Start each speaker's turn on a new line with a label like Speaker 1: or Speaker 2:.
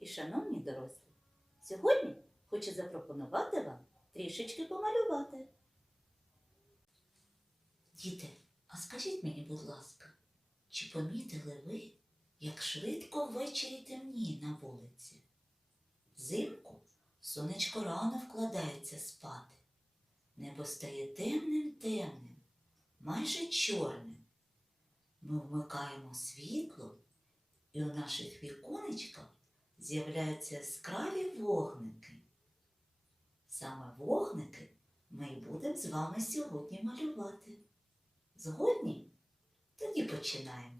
Speaker 1: і шановні дорослі, сьогодні хочу запропонувати вам трішечки помалювати. Діти, а скажіть мені, будь ласка, чи помітили ви, як швидко ввечері темніє на вулиці? Взимку сонечко рано вкладається спати. Небо стає темним темним, майже чорним. Ми вмикаємо світло, і у наших віконечках з'являються яскраві вогники. Саме вогники ми й будемо з вами сьогодні малювати. Згодні? Тоді починаємо.